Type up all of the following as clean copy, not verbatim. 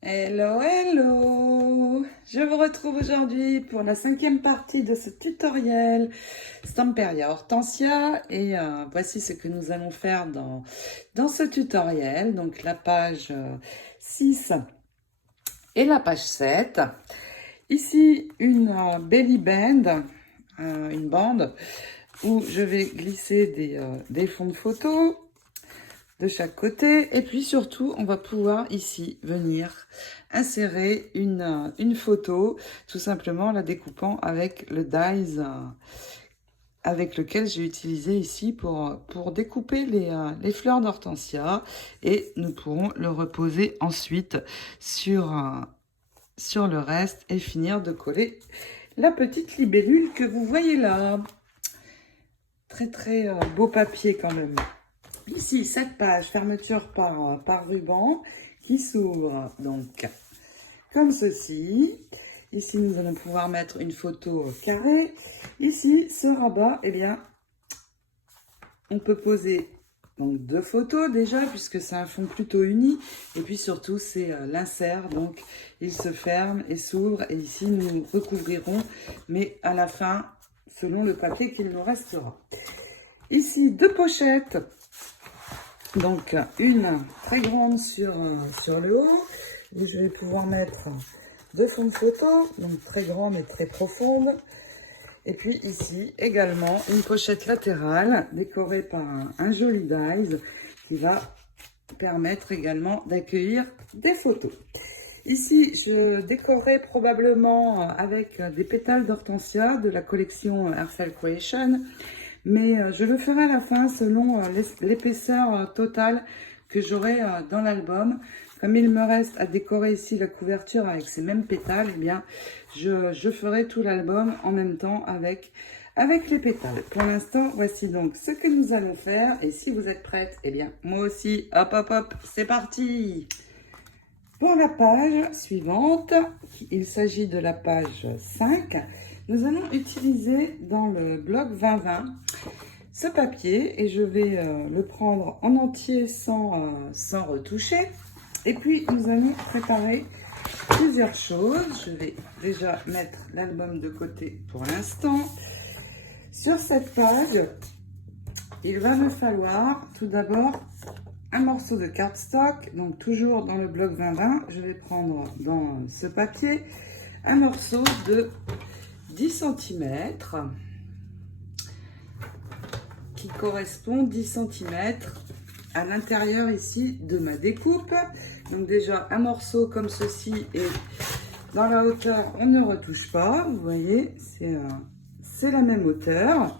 Hello, hello! Je vous retrouve aujourd'hui pour la 5e partie de ce tutoriel Stamperia Hortensia et voici ce que nous allons faire dans ce tutoriel. Donc la page 6 et la page 7. Ici une belly band, une bande où je vais glisser des fonds de photos de chaque côté, et puis surtout on va pouvoir ici venir insérer une photo, tout simplement la découpant avec le dies avec lequel j'ai utilisé ici pour découper les fleurs d'hortensia, et nous pourrons le reposer ensuite sur le reste et finir de coller la petite libellule que vous voyez là. Très très beau papier quand même. Ici, cette page, fermeture par ruban, qui s'ouvre donc comme ceci. Ici, nous allons pouvoir mettre une photo carrée. Ici, ce rabat, eh bien, on peut poser donc 2 photos déjà, puisque c'est un fond plutôt uni. Et puis surtout, c'est l'insert, donc il se ferme et s'ouvre. Et ici, nous recouvrirons, mais à la fin, selon le papier qu'il nous restera. Ici, 2 pochettes. Donc, une très grande sur le haut, où je vais pouvoir mettre 2 fonds de photo, donc très grande et très profonde. Et puis ici, également, une pochette latérale, décorée par un joli dies, qui va permettre également d'accueillir des photos. Ici, je décorerai probablement avec des pétales d'hortensia de la collection Airfell Creation. Mais je le ferai à la fin selon l'épaisseur totale que j'aurai dans l'album. Comme il me reste à décorer ici la couverture avec ces mêmes pétales, eh bien, je ferai tout l'album en même temps avec les pétales. Pour l'instant, voici donc ce que nous allons faire. Et si vous êtes prêtes, eh bien, moi aussi, hop, hop, hop, c'est parti! Pour la page suivante, il s'agit de la page 5. Nous allons utiliser dans le bloc 2020 ce papier et je vais le prendre en entier sans retoucher. Et puis nous allons préparer plusieurs choses. Je vais déjà mettre l'album de côté pour l'instant. Sur cette page, il va me falloir tout d'abord un morceau de cardstock, donc toujours dans le bloc 2020, je vais prendre dans ce papier un morceau de 10 cm qui correspond 10 cm à l'intérieur ici de ma découpe. Donc déjà un morceau comme ceci, et dans la hauteur on ne retouche pas, vous voyez, c'est la même hauteur.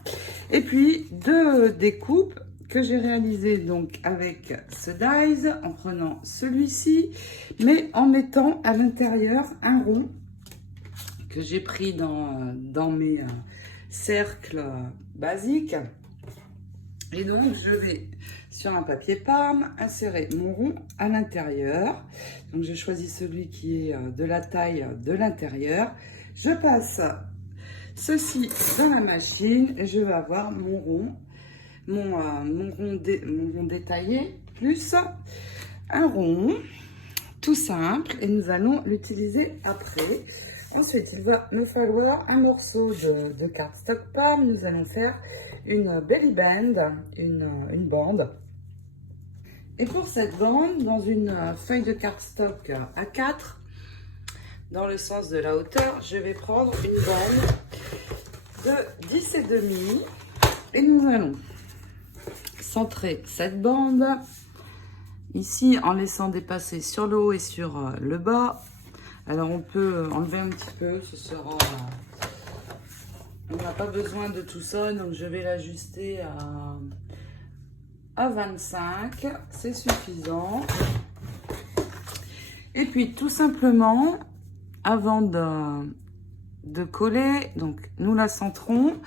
Et puis 2 découpes que j'ai réalisé donc avec ce dies, en prenant celui-ci, mais en mettant à l'intérieur un rond que j'ai pris dans mes cercles basiques. Et donc je vais sur un papier parme insérer mon rond à l'intérieur. Donc je choisis celui qui est de la taille de l'intérieur. Je passe ceci dans la machine et je vais avoir mon rond. Mon rond détaillé, plus un rond tout simple, et nous allons l'utiliser après. Ensuite, il va me falloir un morceau de cardstock palm. Nous allons faire une belly band, une bande. Et pour cette bande, dans une feuille de cardstock A4, dans le sens de la hauteur, je vais prendre une bande de 10,5 et nous allons centrer cette bande ici en laissant dépasser sur le haut et sur le bas. Alors on peut enlever un petit peu, ce sera, on n'a pas besoin de tout ça, donc je vais l'ajuster à 25, c'est suffisant. Et puis tout simplement, avant de coller, donc nous la centrons,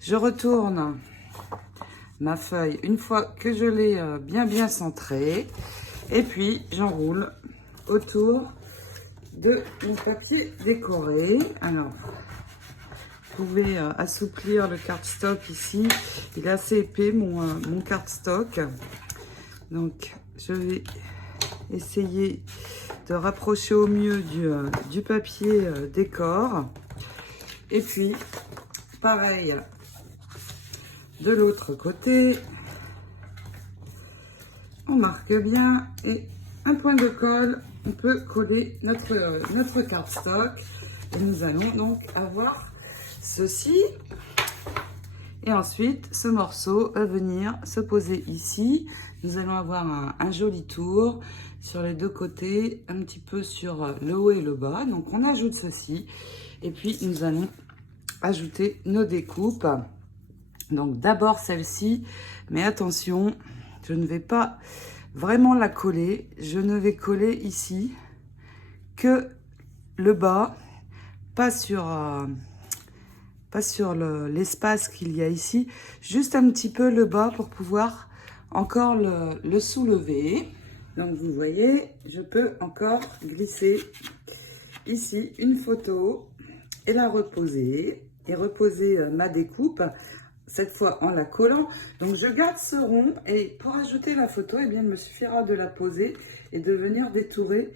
je retourne ma feuille une fois que je l'ai bien centrée, et puis j'enroule autour de mon papier décoré. Alors vous pouvez assouplir le cardstock ici, il est assez épais mon cardstock, donc je vais essayer de rapprocher au mieux du papier décor. Et puis, pareil, de l'autre côté, on marque bien et un point de colle, on peut coller notre cardstock. Et nous allons donc avoir ceci. Et ensuite, ce morceau va venir se poser ici. Nous allons avoir un joli tour sur les deux côtés, un petit peu sur le haut et le bas. Donc, on ajoute ceci. Et puis, nous allons ajouter nos découpes. Donc, d'abord celle-ci. Mais attention, je ne vais pas vraiment la coller. Je ne vais coller ici que le bas, pas sur l'espace qu'il y a ici, juste un petit peu le bas pour pouvoir encore le soulever. Donc vous voyez, je peux encore glisser ici une photo et la reposer, et reposer ma découpe, cette fois en la collant. Donc je garde ce rond, et pour ajouter la photo, eh bien, il me suffira de la poser et de venir détourer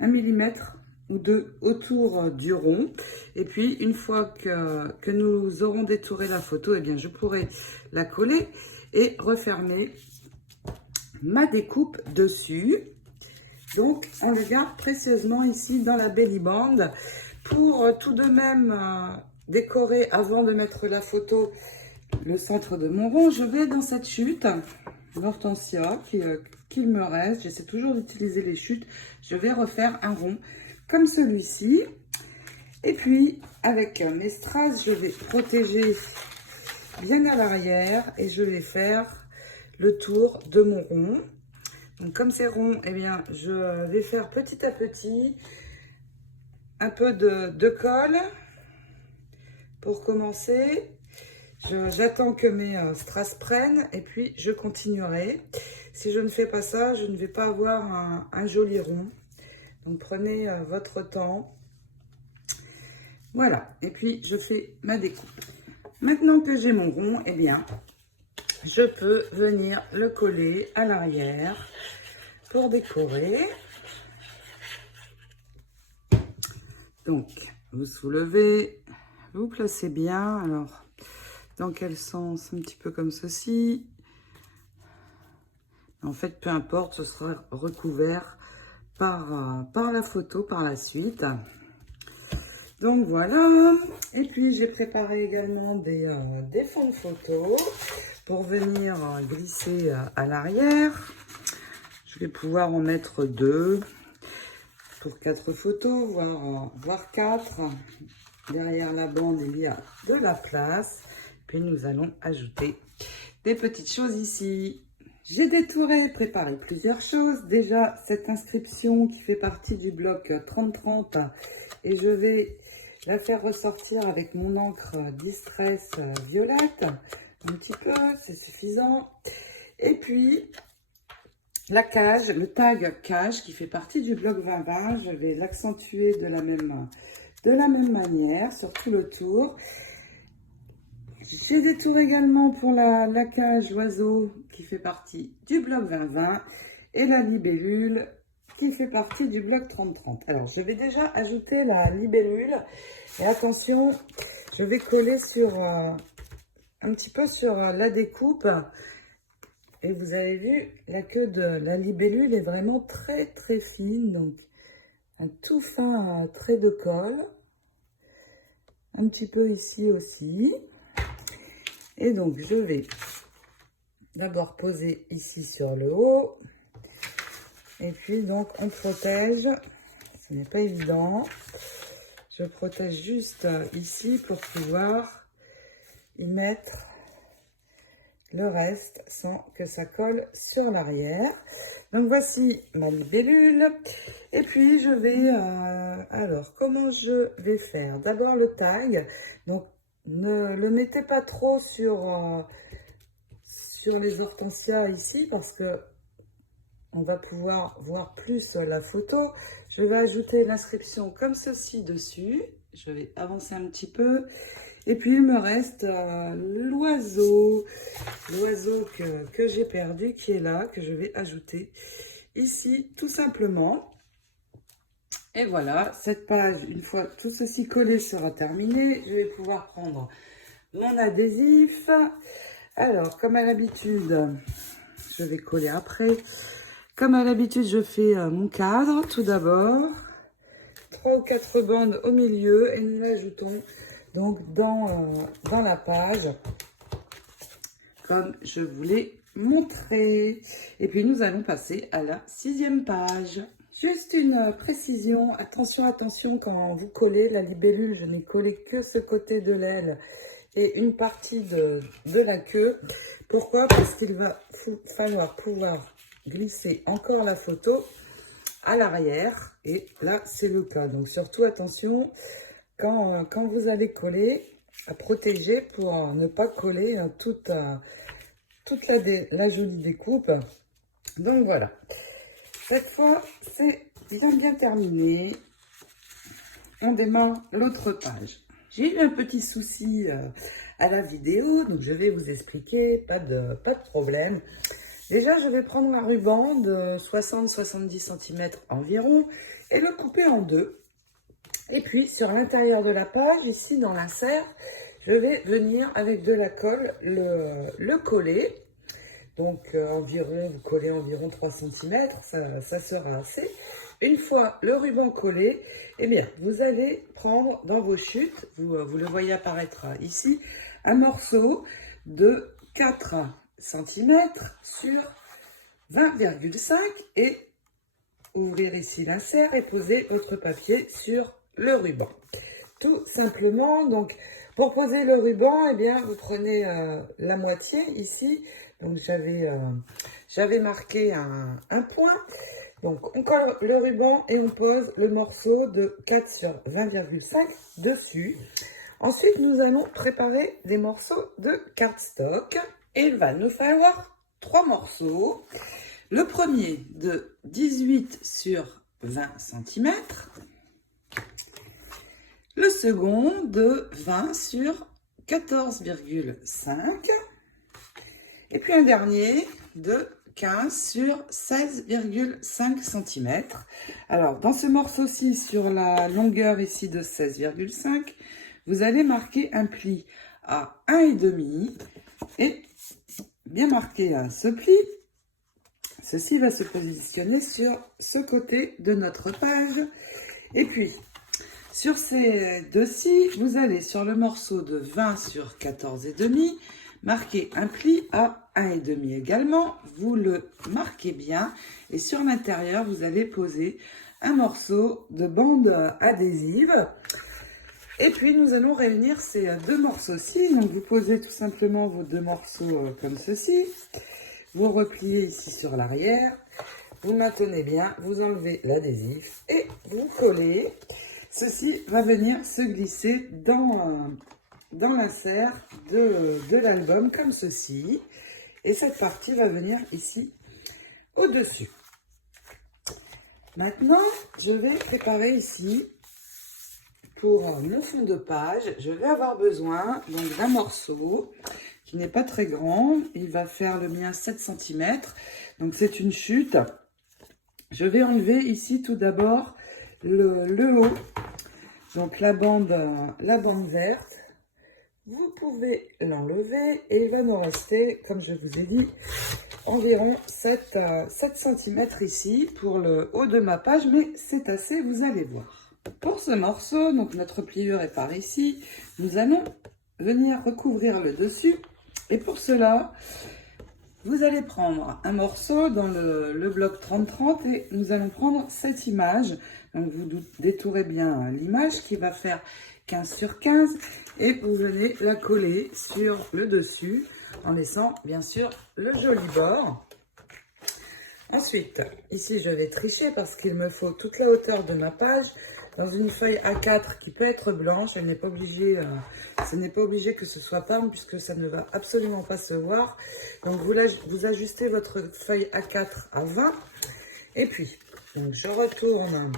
1 millimètre ou 2 autour du rond. Et puis une fois que nous aurons détouré la photo, eh bien je pourrai la coller et refermer ma découpe dessus. Donc on le garde précieusement ici dans la belly band. Pour tout de même décorer avant de mettre la photo le centre de mon rond, je vais dans cette chute l'hortensia qu'il me reste. J'essaie toujours d'utiliser les chutes. Je vais refaire un rond comme celui-ci. Et puis, avec mes strass, je vais protéger bien à l'arrière et je vais faire le tour de mon rond. Donc, comme c'est rond, eh bien, je vais faire petit à petit un peu de colle pour commencer. J'attends que mes strass prennent et puis je continuerai. Si je ne fais pas ça, je ne vais pas avoir un joli rond. Donc prenez votre temps. Voilà, et puis je fais ma découpe. Maintenant que j'ai mon rond, eh bien, je peux venir le coller à l'arrière pour décorer. Donc, vous soulevez, vous placez bien. Alors, dans quel sens? Un petit peu comme ceci. En fait, peu importe, ce sera recouvert par la photo par la suite. Donc voilà. Et puis, j'ai préparé également des fonds de photo pour venir glisser à l'arrière. Je vais pouvoir en mettre 2 pour 4 photos, voire 4. Derrière la bande, il y a de la place. Puis nous allons ajouter des petites choses ici. J'ai détouré, préparé plusieurs choses. Déjà, cette inscription qui fait partie du bloc 3030 et je vais la faire ressortir avec mon encre Distress violette. Un petit peu, c'est suffisant. Et puis, la cage, le tag cage qui fait partie du bloc 2020, je vais l'accentuer de la même manière sur tout le tour. J'ai détouré également pour la cage oiseau qui fait partie du bloc 2020 et la libellule qui fait partie du bloc 3030. Alors, je vais déjà ajouter la libellule et attention, je vais coller sur un petit peu sur la découpe. Et vous avez vu, la queue de la libellule est vraiment très très fine, donc un tout fin trait de colle. Un petit peu ici aussi. Et donc, je vais d'abord poser ici sur le haut. Et puis, donc, on protège. Ce n'est pas évident. Je protège juste ici pour pouvoir y mettre le reste sans que ça colle sur l'arrière. Donc, voici ma libellule. Et puis, je vais... alors, comment je vais faire? D'abord, le tag. Donc, ne le mettez pas trop sur les hortensias ici parce que on va pouvoir voir plus la photo. Je vais ajouter l'inscription comme ceci dessus. Je vais avancer un petit peu. Et puis, il me reste l'oiseau que j'ai perdu, qui est là, que je vais ajouter ici tout simplement. Et voilà, cette page, une fois tout ceci collé sera terminé, je vais pouvoir prendre mon adhésif. Alors, comme à l'habitude, je vais coller après. Comme à l'habitude, je fais mon cadre tout d'abord. 3 ou 4 bandes au milieu et nous l'ajoutons donc dans la page comme je vous l'ai montré. Et puis nous allons passer à la 6e page. Juste une précision, attention, attention, quand vous collez la libellule, je n'ai collé que ce côté de l'aile et une partie de la queue. Pourquoi? Parce qu'il va falloir pouvoir glisser encore la photo à l'arrière, et là c'est le cas. Donc surtout attention, quand vous allez coller, à protéger pour ne pas coller toute la jolie découpe. Donc voilà. Cette fois, c'est bien terminé. On démarre l'autre page. J'ai eu un petit souci à la vidéo, donc je vais vous expliquer, pas de problème. Déjà, je vais prendre un ruban de 60-70 cm environ et le couper en deux. Et puis, sur l'intérieur de la page, ici dans l'insert, je vais venir avec de la colle le coller. Donc, vous collez environ 3 cm, ça sera assez. Une fois le ruban collé, eh bien, vous allez prendre dans vos chutes, vous le voyez apparaître ici, un morceau de 4 cm sur 20,5 et ouvrir ici l'insert et poser votre papier sur le ruban. Tout simplement, donc, pour poser le ruban, eh bien, vous prenez la moitié ici. Donc, j'avais marqué un point. Donc, on colle le ruban et on pose le morceau de 4 sur 20,5 dessus. Ensuite, nous allons préparer des morceaux de cardstock. Et il va nous falloir 3 morceaux. Le premier de 18 sur 20 cm. Le second de 20 sur 14,5. Et puis un dernier de 15 sur 16,5 cm. Alors, dans ce morceau-ci, sur la longueur ici de 16,5, vous allez marquer un pli à 1,5 et bien marqué ce pli. Ceci va se positionner sur ce côté de notre page. Et puis, sur ces deux-ci, vous allez sur le morceau de 20 sur 14,5 marquer un pli à 1,5 également. Vous le marquez bien. Et sur l'intérieur, vous allez poser un morceau de bande adhésive. Et puis, nous allons réunir ces deux morceaux-ci. Donc, vous posez tout simplement vos deux morceaux comme ceci. Vous repliez ici sur l'arrière. Vous maintenez bien. Vous enlevez l'adhésif et vous collez. Ceci va venir se glisser dans l'insert de l'album comme ceci. Et cette partie va venir ici au-dessus. Maintenant, je vais préparer ici pour mon fond de page. Je vais avoir besoin donc d'un morceau qui n'est pas très grand. Il va faire le mien 7 cm. Donc c'est une chute. Je vais enlever ici tout d'abord le haut. Donc la bande verte, vous pouvez l'enlever et il va nous rester, comme je vous ai dit, environ 7 cm ici pour le haut de ma page, mais c'est assez, vous allez voir. Pour ce morceau, donc notre pliure est par ici, nous allons venir recouvrir le dessus et pour cela, vous allez prendre un morceau dans le bloc 30-30 et nous allons prendre cette image. Donc vous détourez bien l'image qui va faire 15 sur 15 et vous venez la coller sur le dessus en laissant bien sûr le joli bord. Ensuite, ici je vais tricher parce qu'il me faut toute la hauteur de ma page dans une feuille A4 qui peut être blanche. Elle n'est pas obligée, ce n'est pas obligé que ce soit parme puisque ça ne va absolument pas se voir. Donc vous ajustez votre feuille A4 à 20 et puis donc je retourne.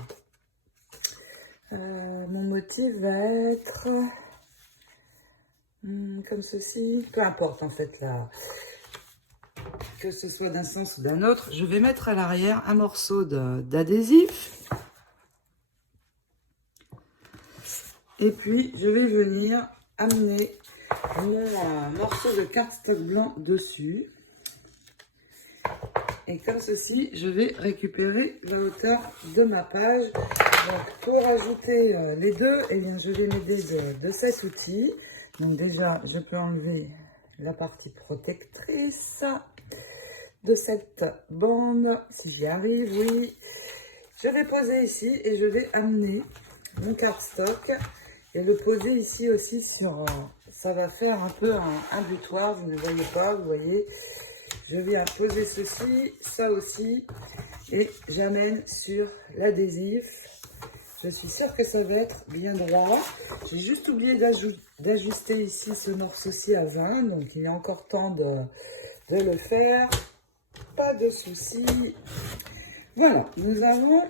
Mon motif va être comme ceci, peu importe en fait là que ce soit d'un sens ou d'un autre, je vais mettre à l'arrière un morceau d'adhésif. Et puis, je vais venir amener mon morceau de cardstock blanc dessus. Et comme ceci, je vais récupérer la hauteur de ma page. Donc, pour ajouter les deux, eh bien, je vais m'aider de cet outil. Donc déjà, je peux enlever la partie protectrice de cette bande, si j'y arrive, oui. Je vais poser ici et je vais amener mon cardstock et le poser ici aussi sur... ça va faire un peu un butoir, vous ne voyez pas, vous voyez. Je viens poser ceci, ça aussi, et j'amène sur l'adhésif. Je suis sûre que ça va être bien droit. J'ai juste oublié d'ajuster ici ce morceau-ci à 20, donc il y a encore temps de le faire. Pas de souci. Voilà, nous avons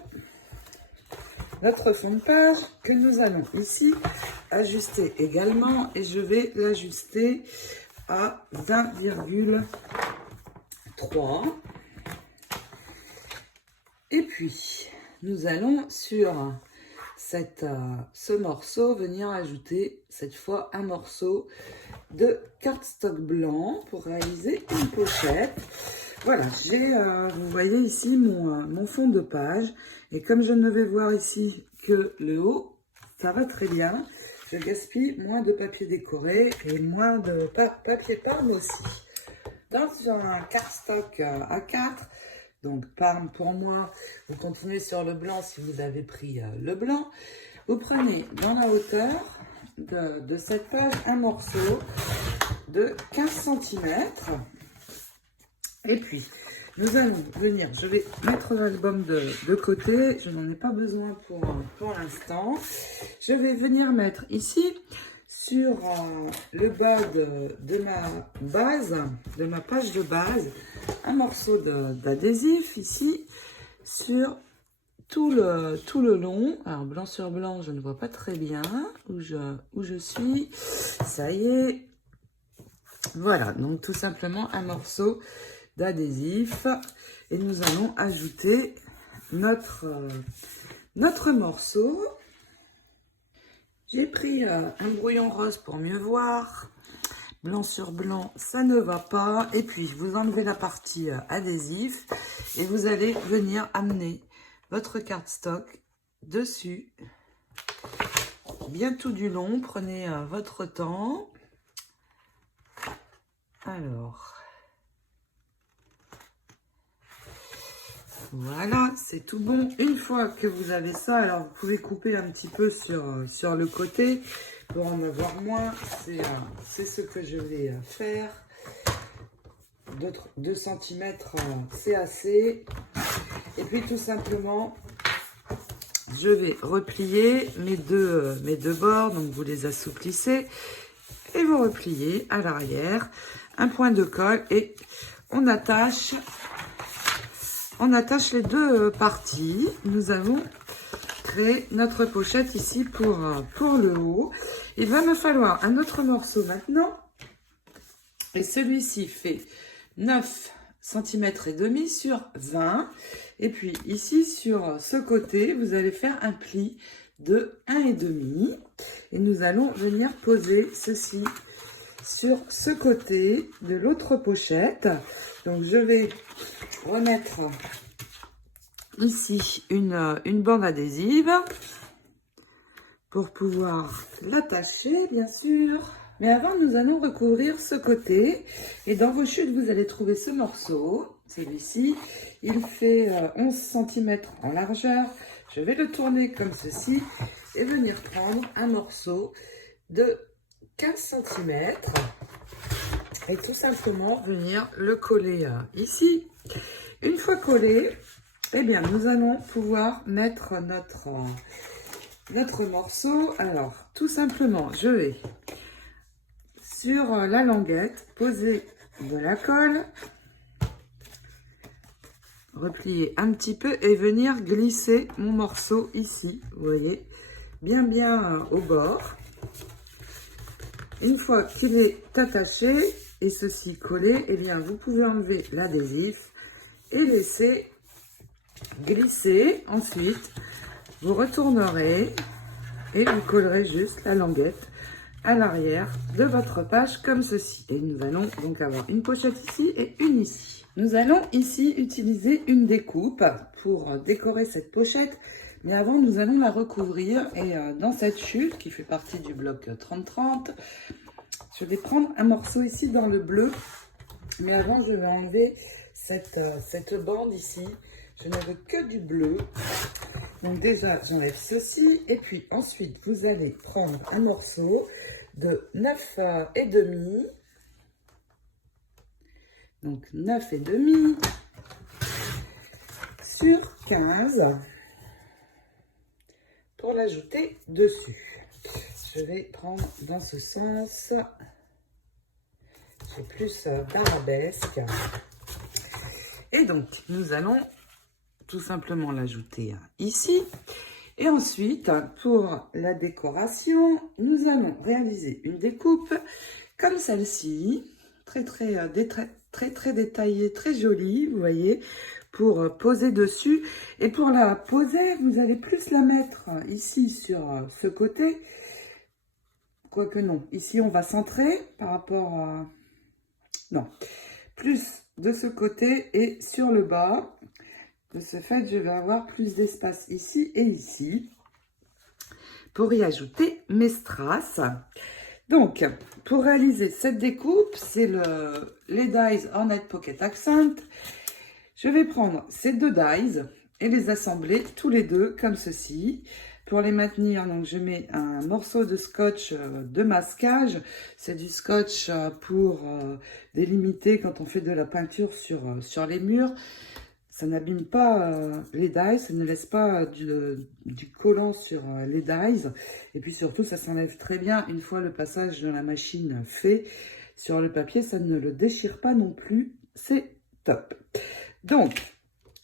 notre fond de page que nous allons ici ajuster également, et je vais l'ajuster à 20,3. Et puis, nous allons sur ce morceau venir ajouter cette fois un morceau de cardstock blanc pour réaliser une pochette. Voilà, j'ai, vous voyez ici mon fond de page, et comme je ne vais voir ici que le haut, ça va très bien. Je gaspille moins de papier décoré et moins de papier Parme aussi. Dans un cardstock A4, donc Parme pour moi, vous continuez sur le blanc si vous avez pris le blanc. Vous prenez dans la hauteur de cette page un morceau de 15 cm. Et puis, nous allons venir, je vais mettre l'album de côté, je n'en ai pas besoin pour l'instant. Je vais venir mettre ici, sur le bas de ma base, de ma page de base, un morceau d'adhésif ici, sur tout le long. Alors, blanc sur blanc, je ne vois pas très bien où je suis. Ça y est. Voilà, donc tout simplement un morceau d'adhésif, et nous allons ajouter notre morceau. J'ai pris un brouillon rose pour mieux voir. Blanc sur blanc, ça ne va pas. Et puis, vous enlevez la partie adhésif et vous allez venir amener votre cardstock dessus. Bien tout du long, prenez votre temps. Alors... voilà, c'est tout bon. Une fois que vous avez ça, alors vous pouvez couper un petit peu sur le côté pour en avoir moins. C'est ce que je vais faire. 2 cm, c'est assez. Et puis tout simplement, je vais replier mes deux bords. Donc vous les assouplissez et vous repliez à l'arrière. Un point de colle et on attache les deux parties. Nous avons créé notre pochette ici pour le haut. Il va me falloir un autre morceau maintenant. Et celui-ci fait 9 cm et demi sur 20. Et puis ici sur ce côté, vous allez faire un pli de 1,5. Et nous allons venir poser ceci sur ce côté de l'autre pochette. Donc je vais remettre ici une bande adhésive pour pouvoir l'attacher, bien sûr. Mais avant, nous allons recouvrir ce côté. Et dans vos chutes, vous allez trouver ce morceau, celui-ci. Il fait 11 cm en largeur. Je vais le tourner comme ceci et venir prendre un morceau de 15 cm et tout simplement venir le coller ici. Une fois collé, eh bien, nous allons pouvoir mettre notre morceau. Alors, tout simplement, je vais sur la languette poser de la colle, replier un petit peu et venir glisser mon morceau ici, vous voyez, bien au bord. Une fois qu'il est attaché, et ceci collé, eh bien vous pouvez enlever l'adhésif et laisser glisser. Ensuite, vous retournerez et vous collerez juste la languette à l'arrière de votre page comme ceci. Et nous allons donc avoir une pochette ici et une ici. Nous allons ici utiliser une découpe pour décorer cette pochette. Mais avant, nous allons la recouvrir. Et dans cette chute qui fait partie du bloc 30-30, je vais prendre un morceau ici dans le bleu. Mais avant, je vais enlever cette bande ici. Je ne veux que du bleu. Donc déjà, j'enlève ceci. Et puis ensuite, vous allez prendre un morceau de 9,5. Donc 9,5 sur 15 pour l'ajouter dessus. Je vais prendre dans ce sens. J'ai plus d'arabesque. Et donc, nous allons tout simplement l'ajouter ici. Et ensuite, pour la décoration, nous allons réaliser une découpe comme celle-ci, très détaillée, très jolie, vous voyez, pour poser dessus. Et pour la poser, vous allez plus la mettre ici sur ce côté. Quoique non, ici on va centrer par rapport à... Non, plus de ce côté et sur le bas. De ce fait, je vais avoir plus d'espace ici et ici pour y ajouter mes strass. Donc, pour réaliser cette découpe, c'est les dies Ornate Pocket Accent. Je vais prendre ces deux dies et les assembler tous les deux comme ceci. Pour les maintenir, donc je mets un morceau de scotch de masquage. C'est du scotch pour délimiter quand on fait de la peinture sur les murs. Ça n'abîme pas les dies, ça ne laisse pas du collant sur les dies. Et puis surtout, ça s'enlève très bien une fois le passage de la machine fait. Sur le papier, ça ne le déchire pas non plus. C'est top. Donc,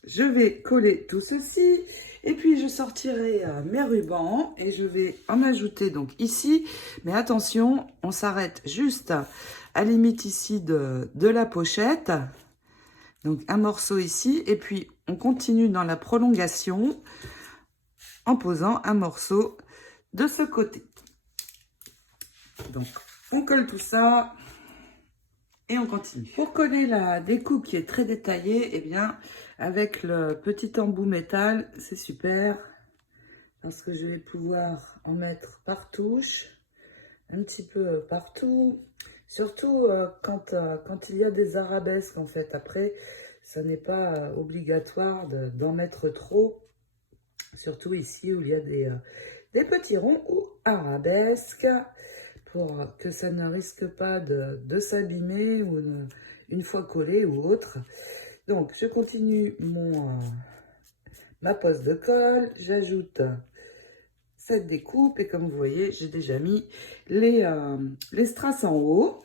je vais coller tout ceci. Et puis, je sortirai mes rubans et je vais en ajouter donc ici. Mais attention, on s'arrête juste à la limite ici de la pochette. Donc, un morceau ici, et puis on continue dans la prolongation en posant un morceau de ce côté. Donc, on colle tout ça et on continue. Pour coller la découpe qui est très détaillée, eh bien, avec le petit embout métal, c'est super parce que je vais pouvoir en mettre par touche, un petit peu partout. Surtout quand il y a des arabesques, en fait. Après, ça n'est pas obligatoire d'en mettre trop. Surtout ici où il y a des petits ronds ou arabesques. Pour que ça ne risque pas de s'abîmer ou une fois collé ou autre. Donc, je continue ma pose de colle. J'ajoute cette découpe et comme vous voyez, j'ai déjà mis les strass en haut.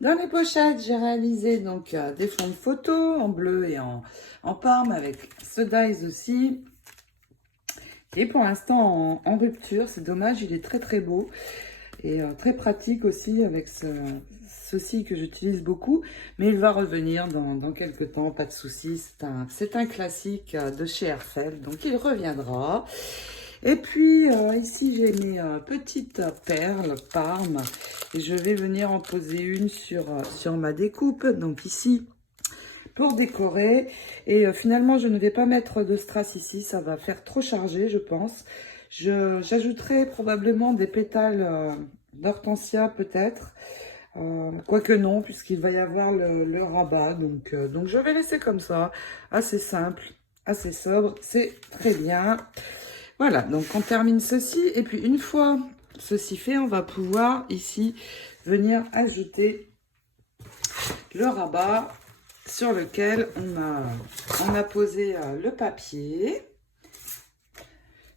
Dans les pochettes, j'ai réalisé donc des fonds de photo en bleu et en parme avec ce dies aussi. Et pour l'instant en rupture, c'est dommage, il est très beau et très pratique aussi avec ceci que j'utilise beaucoup. Mais il va revenir dans quelques temps, pas de souci. C'est un classique de chez Airfel, donc il reviendra. Et puis ici j'ai mes petites perles Parme et je vais venir en poser une sur ma découpe. Donc ici pour décorer et finalement je ne vais pas mettre de strass ici, ça va faire trop chargé je pense. J'ajouterai probablement des pétales d'hortensia peut-être. Quoique non, puisqu'il va y avoir le rabat. Donc je vais laisser comme ça, assez simple, assez sobre, c'est très bien. Voilà, donc on termine ceci. Et puis une fois ceci fait, on va pouvoir ici venir ajouter le rabat sur lequel on a posé le papier.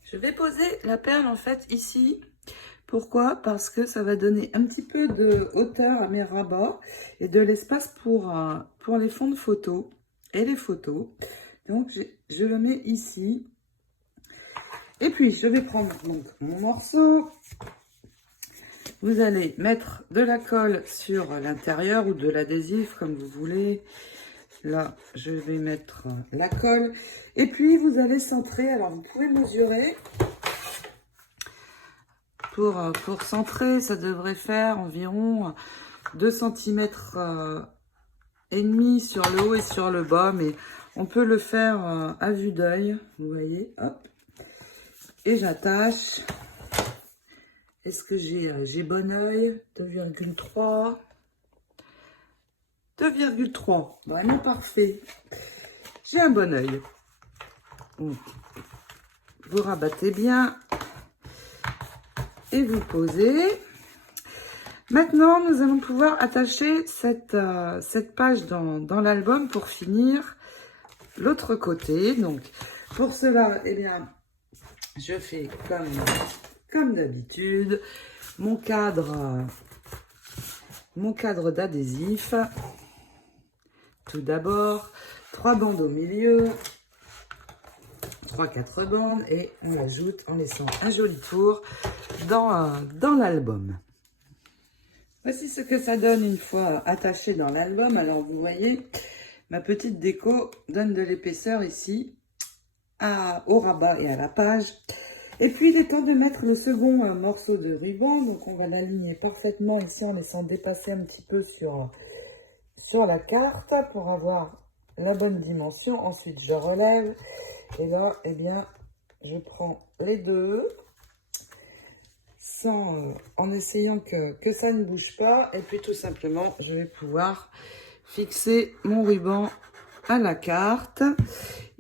Je vais poser la perle en fait ici. Pourquoi? Parce que ça va donner un petit peu de hauteur à mes rabats et de l'espace pour les fonds de photos et les photos. Donc je le mets ici. Et puis, je vais prendre donc mon morceau Vous allez mettre de la colle sur l'intérieur ou de l'adhésif comme vous voulez. Là, je vais mettre la colle. Et puis, vous allez centrer. Alors, vous pouvez mesurer. Pour centrer, ça devrait faire environ 2 cm et demi sur le haut et sur le bas. Mais on peut le faire à vue d'œil. Vous voyez, hop. Et j'attache. Est-ce que j'ai bon œil? 2,3. 2,3. Vraiment parfait. J'ai un bon œil. Donc, vous rabattez bien et vous posez. Maintenant, nous allons pouvoir attacher cette page dans l'album pour finir l'autre côté. Donc, pour cela, eh bien, je fais comme d'habitude mon cadre d'adhésif. Tout d'abord, 3 bandes au milieu, 3-4 bandes, et on ajoute en laissant un joli tour dans l'album. Voici ce que ça donne une fois attaché dans l'album. Alors vous voyez, ma petite déco donne de l'épaisseur ici au rabat et à la page. Et puis il est temps de mettre le second morceau de ruban. Donc on va l'aligner parfaitement ici en laissant dépasser un petit peu sur la carte pour avoir la bonne dimension. Ensuite je relève et là eh bien je prends les deux en essayant que ça ne bouge pas, et puis tout simplement je vais pouvoir fixer mon ruban à la carte.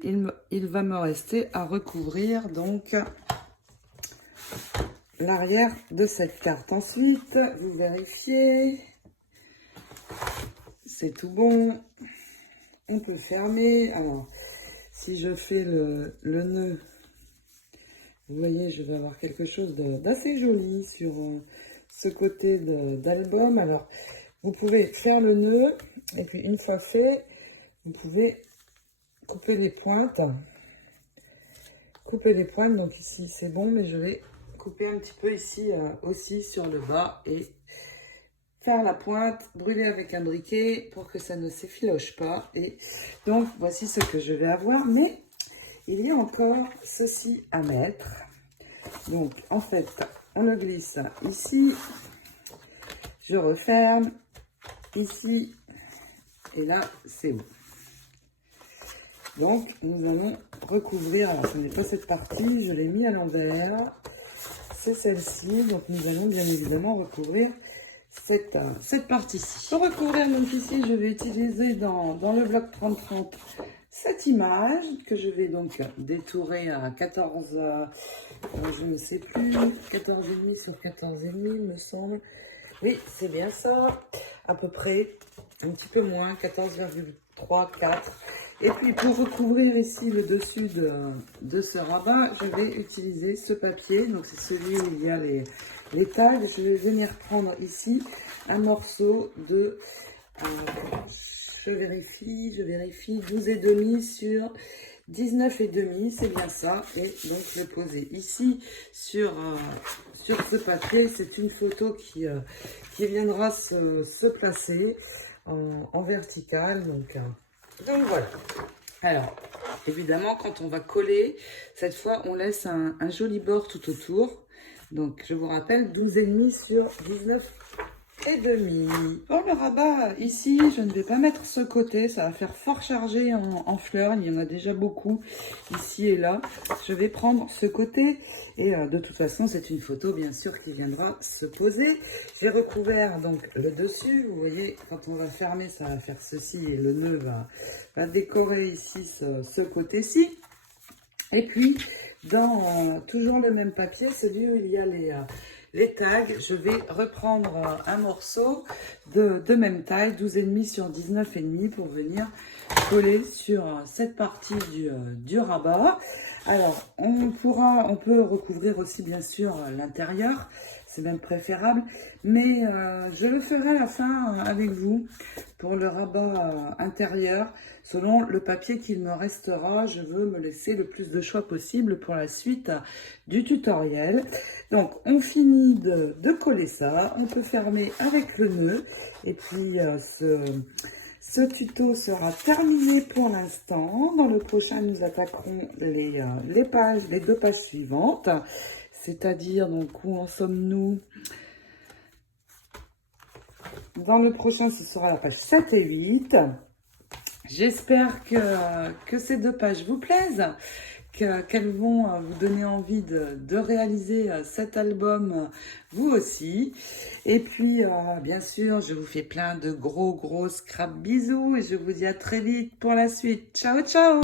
Il va me rester à recouvrir donc l'arrière de cette carte. Ensuite vous vérifiez, c'est tout bon, on peut fermer. Alors si je fais le nœud, vous voyez, je vais avoir quelque chose d'assez joli sur ce côté d'album. Alors vous pouvez faire le nœud et puis une fois fait, vous pouvez couper les pointes. Donc ici c'est bon, mais je vais couper un petit peu ici aussi sur le bas et faire la pointe, brûler avec un briquet pour que ça ne s'effiloche pas. Et donc voici ce que je vais avoir, mais il y a encore ceci à mettre. Donc en fait on le glisse ici, je referme ici et là c'est bon. Donc nous allons recouvrir. Alors ce n'est pas cette partie, je l'ai mis à l'envers, c'est celle-ci. Donc nous allons bien évidemment recouvrir cette partie-ci. Pour recouvrir donc ici, je vais utiliser dans le bloc 30-30 cette image que je vais donc détourer à 14, je ne sais plus, 14,5 sur 14,5 me semble. Oui, c'est bien ça, à peu près, un petit peu moins, 14,3, 4. Et puis pour recouvrir ici le dessus de ce rabat, je vais utiliser ce papier. Donc c'est celui où il y a les tags. Je vais venir prendre ici un morceau de, je vérifie, 12,5 sur 19,5, c'est bien ça. Et donc le poser ici sur ce papier. C'est une photo qui viendra se placer en vertical. Donc voilà. Alors, évidemment, quand on va coller, cette fois, on laisse un joli bord tout autour. Donc, je vous rappelle, 12,5 sur 19,5. Pour le rabat, ici, je ne vais pas mettre ce côté. Ça va faire fort chargé en fleurs. Il y en a déjà beaucoup ici et là. Je vais prendre ce côté. Et de toute façon, c'est une photo, bien sûr, qui viendra se poser. J'ai recouvert donc le dessus. Vous voyez, quand on va fermer, ça va faire ceci. Et le nœud va décorer ici ce côté-ci. Et puis, dans toujours le même papier, celui où il y a les tags, je vais reprendre un morceau de même taille, 12,5 sur 19,5 pour venir coller sur cette partie du rabat. Alors, on peut recouvrir aussi bien sûr l'intérieur. c'est même préférable. Mais je le ferai à la fin avec vous pour le rabat intérieur. Selon le papier qu'il me restera, je veux me laisser le plus de choix possible pour la suite du tutoriel. Donc, on finit de coller ça. On peut fermer avec le nœud. Et puis, ce tuto sera terminé pour l'instant. Dans le prochain, nous attaquerons les deux pages suivantes. C'est-à-dire, donc, où en sommes-nous? Dans le prochain, ce sera la page 7 et 8. J'espère que ces deux pages vous plaisent, qu'elles vont vous donner envie de réaliser cet album vous aussi. Et puis, bien sûr, je vous fais plein de gros scrap bisous et je vous dis à très vite pour la suite. Ciao, ciao!